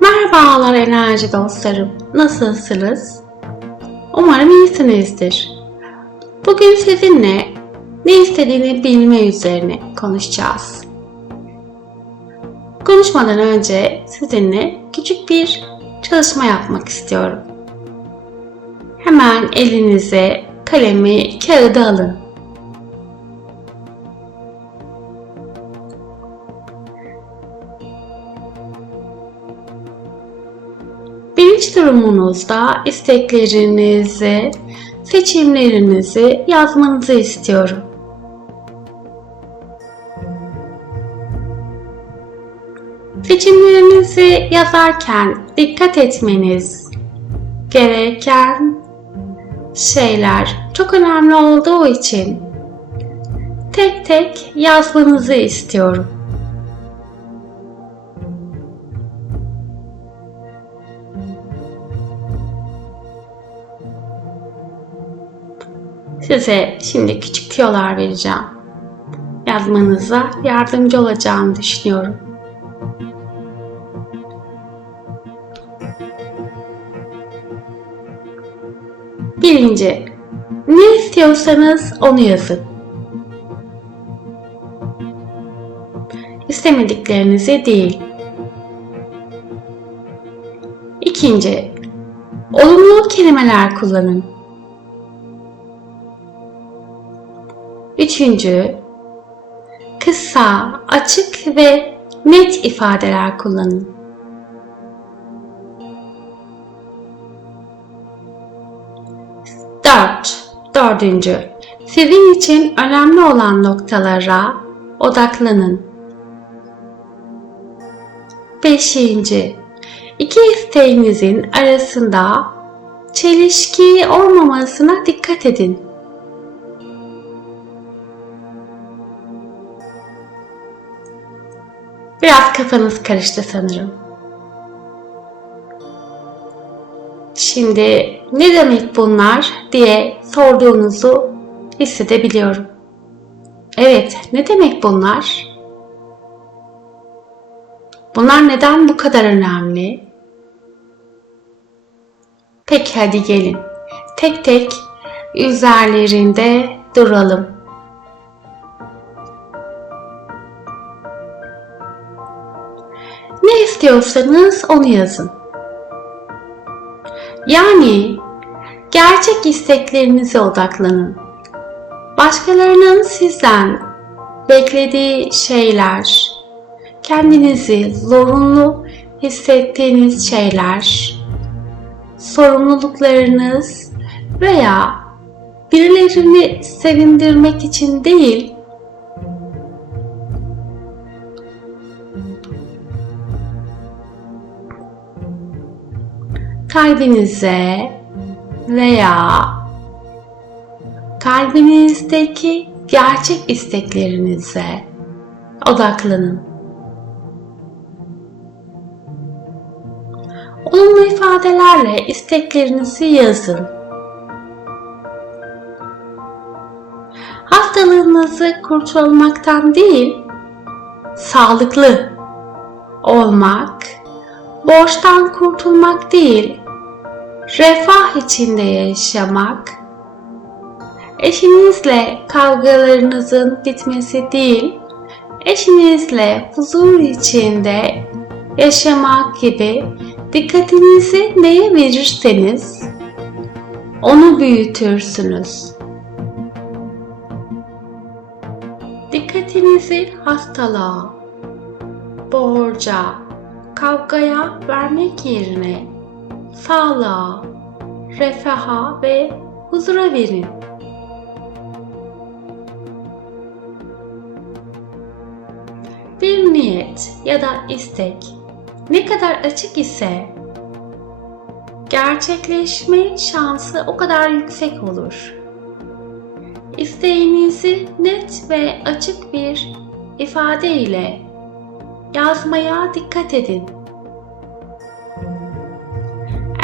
Merhabalar enerji dostlarım. Nasılsınız? Umarım iyisinizdir. Bugün sizinle ne istediğini bilme üzerine konuşacağız. Konuşmadan önce sizinle küçük bir çalışma yapmak istiyorum. Hemen elinize kalemi, kağıdı alın. Bilinç durumunuzda isteklerinizi, seçimlerinizi yazmanızı istiyorum. Seçimlerinizi yazarken dikkat etmeniz gereken şeyler çok önemli olduğu için tek tek yazmanızı istiyorum. Size şimdi küçük tüyolar vereceğim. Yazmanıza yardımcı olacağını düşünüyorum. Birinci, ne istiyorsanız onu yazın. İstemediklerinizi değil. İkinci, olumlu kelimeler kullanın. Üçüncü, kısa, açık ve net ifadeler kullanın. Dördüncü, sizin için önemli olan noktalara odaklanın. Beşinci, iki isteğinizin arasında çelişki olmamasına dikkat edin. Biraz kafanız karıştı sanırım. Şimdi ne demek bunlar diye sorduğunuzu hissedebiliyorum. Evet, ne demek bunlar? Bunlar neden bu kadar önemli? Peki hadi gelin. Tek tek üzerlerinde duralım. Ne istiyorsanız onu yazın. Yani gerçek isteklerinize odaklanın. Başkalarının sizden beklediği şeyler, kendinizi zorunlu hissettiğiniz şeyler, sorumluluklarınız veya birilerini sevindirmek için değil, kalbinize veya kalbinizdeki gerçek isteklerinize odaklanın. Olumlu ifadelerle isteklerinizi yazın. Hastalığınızı kurtulmaktan değil, sağlıklı olmak, borçtan kurtulmak değil, refah içinde yaşamak, eşinizle kavgalarınızın bitmesi değil, eşinizle huzur içinde yaşamak gibi dikkatinizi neye verirseniz onu büyütürsünüz. Dikkatinizi hastalığa, borca, kavgaya vermek yerine sağlığa, refaha ve huzura verin. Bir niyet ya da istek ne kadar açık ise gerçekleşme şansı o kadar yüksek olur. İsteğinizi net ve açık bir ifade ile yazmaya dikkat edin.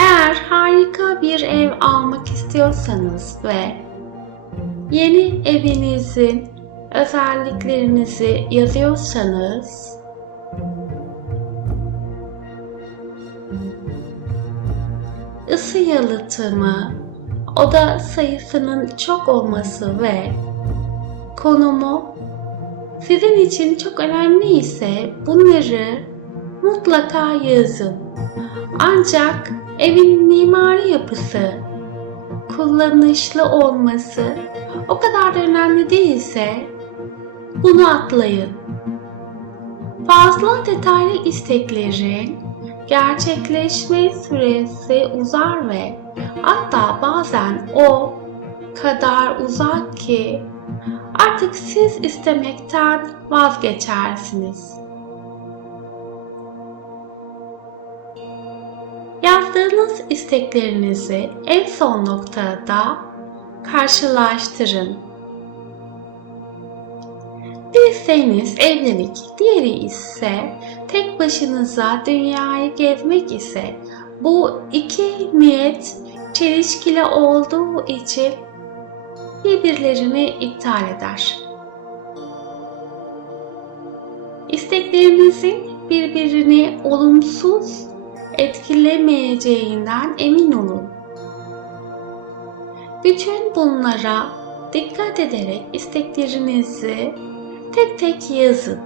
Eğer harika bir ev almak istiyorsanız ve yeni evinizin özelliklerinizi yazıyorsanız ısı yalıtımı, oda sayısının çok olması ve konumu sizin için çok önemli ise bunları mutlaka yazın. Ancak evin mimari yapısı, kullanışlı olması o kadar da önemli değilse bunu atlayın. Fazla detaylı isteklerin gerçekleşme süresi uzar ve hatta bazen o kadar uzak ki artık siz istemekten vazgeçersiniz. Yazdığınız isteklerinizi en son noktada karşılaştırın. Bir isteğiniz evlilik, diğeri ise tek başınıza dünyayı gezmek ise bu iki niyet çelişkili olduğu için birbirlerini iptal eder. İsteklerinizin birbirini olumsuz etkilemeyeceğinden emin olun. Bütün bunlara dikkat ederek isteklerinizi tek tek yazın.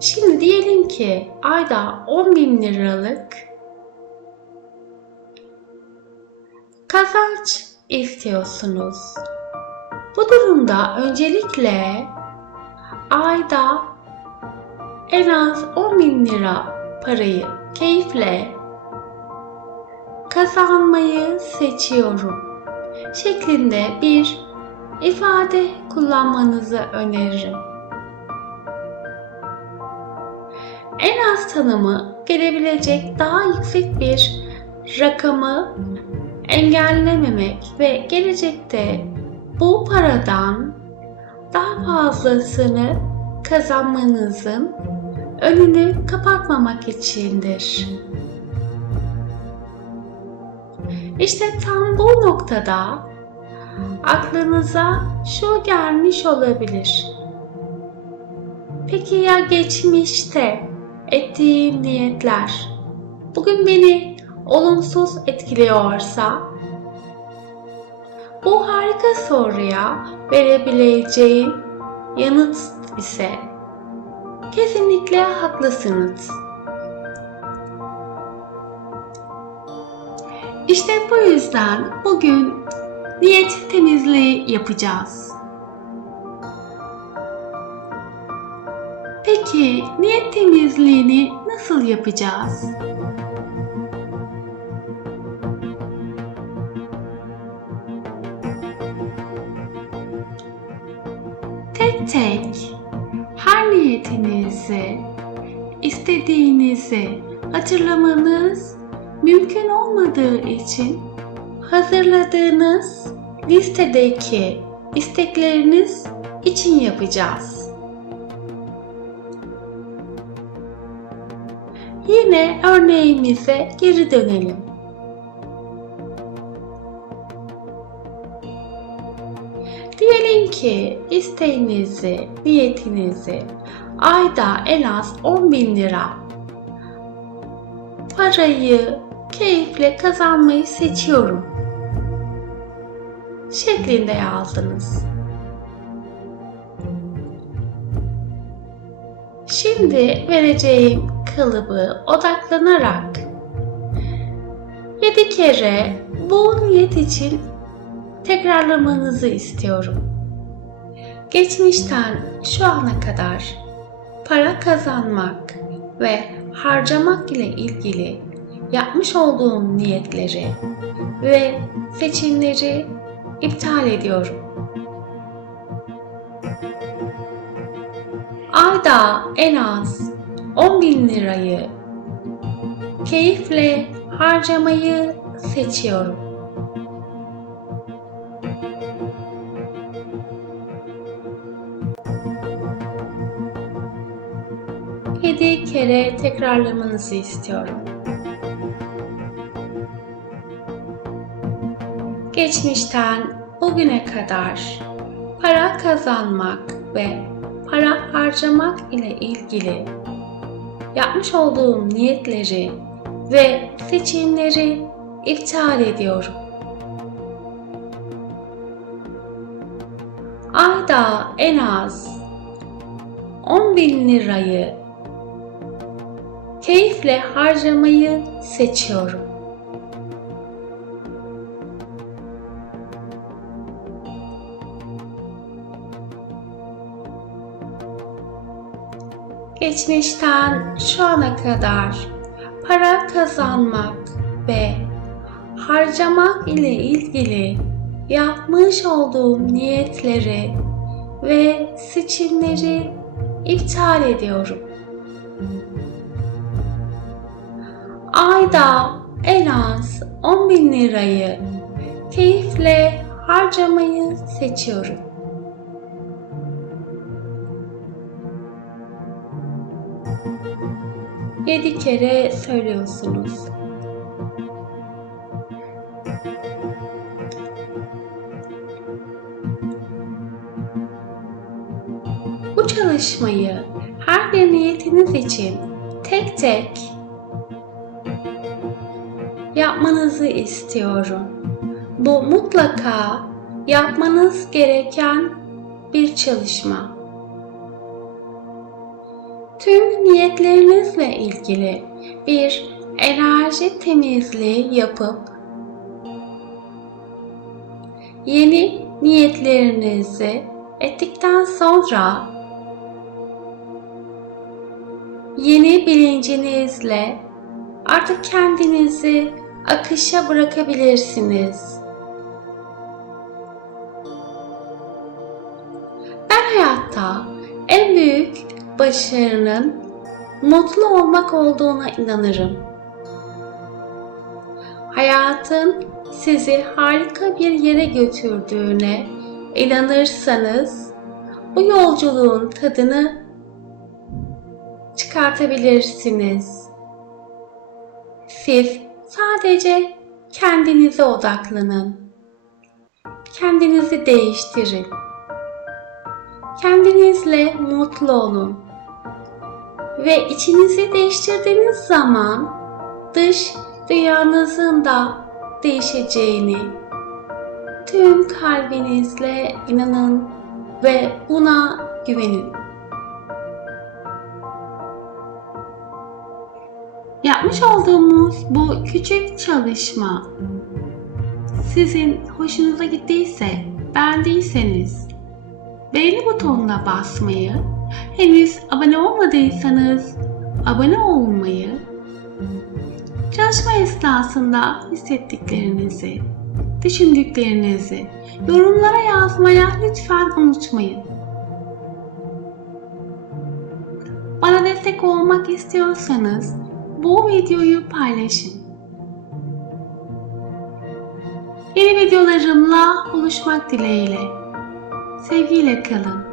Şimdi diyelim ki ayda 10 bin liralık kazanç istiyorsunuz. Bu durumda öncelikle ayda en az 10 bin lira parayı keyifle kazanmayı seçiyorum şeklinde bir ifade kullanmanızı öneririm. En az tanımı gelebilecek daha yüksek bir rakamı engellememek ve gelecekte bu paradan daha fazlasını kazanmanızın önünü kapatmamak içindir. İşte tam bu noktada aklınıza şu gelmiş olabilir. Peki ya geçmişte ettiğim niyetler bugün beni olumsuz etkiliyorsa? Bu harika soruya verebileceğim yanıt ise kesinlikle haklısınız. İşte bu yüzden bugün niyet temizliği yapacağız. Peki niyet temizliğini nasıl yapacağız? Niyetinizi, istediğinizi hatırlamanız mümkün olmadığı için hazırladığınız listedeki istekleriniz için yapacağız. Yine örneğimize geri dönelim. Diyelim ki isteğinizi, niyetinizi ayda en az 10 bin lira parayı keyifle kazanmayı seçiyorum şeklinde yazdınız. Şimdi vereceğim kalıbı odaklanarak 7 kere bu niyet için tekrarlamanızı istiyorum. Geçmişten şu ana kadar para kazanmak ve harcamak ile ilgili yapmış olduğum niyetleri ve seçimleri iptal ediyorum. Ayda en az 10 bin lirayı keyifle harcamayı seçiyorum. Yedi kere tekrarlamanızı istiyorum. Geçmişten bugüne kadar para kazanmak ve para harcamak ile ilgili yapmış olduğum niyetleri ve seçimleri iptal ediyorum. Ayda en az 10 bin lirayı keyifle harcamayı seçiyorum. Geçmişten şu ana kadar para kazanmak ve harcamak ile ilgili yapmış olduğum niyetleri ve seçimleri iptal ediyorum. Ayda en az 10 bin lirayı keyifle harcamayı seçiyorum. Yedi kere söylüyorsunuz. Bu çalışmayı her bir niyetiniz için tek tek yapmanızı istiyorum. Bu mutlaka yapmanız gereken bir çalışma. Tüm niyetlerinizle ilgili bir enerji temizliği yapıp yeni niyetlerinizi ettikten sonra yeni bilincinizle artık kendinizi akışa bırakabilirsiniz. Ben hayatta en büyük başarının mutlu olmak olduğuna inanırım. Hayatın sizi harika bir yere götürdüğüne inanırsanız bu yolculuğun tadını çıkartabilirsiniz. Siz sadece kendinize odaklanın. Kendinizi değiştirin. Kendinizle mutlu olun. Ve içinizi değiştirdiğiniz zaman dış dünyanızın da değişeceğini tüm kalbinizle inanın ve buna güvenin. Yapmış olduğumuz bu küçük çalışma sizin hoşunuza gittiyse, beğendiyseniz beğeni butonuna basmayı, henüz abone olmadıysanız abone olmayı, çalışma esnasında hissettiklerinizi, düşündüklerinizi yorumlara yazmaya lütfen unutmayın. Bana destek olmak istiyorsanız bu videoyu paylaşın. Yeni videolarımla buluşmak dileğiyle. Sevgiyle kalın.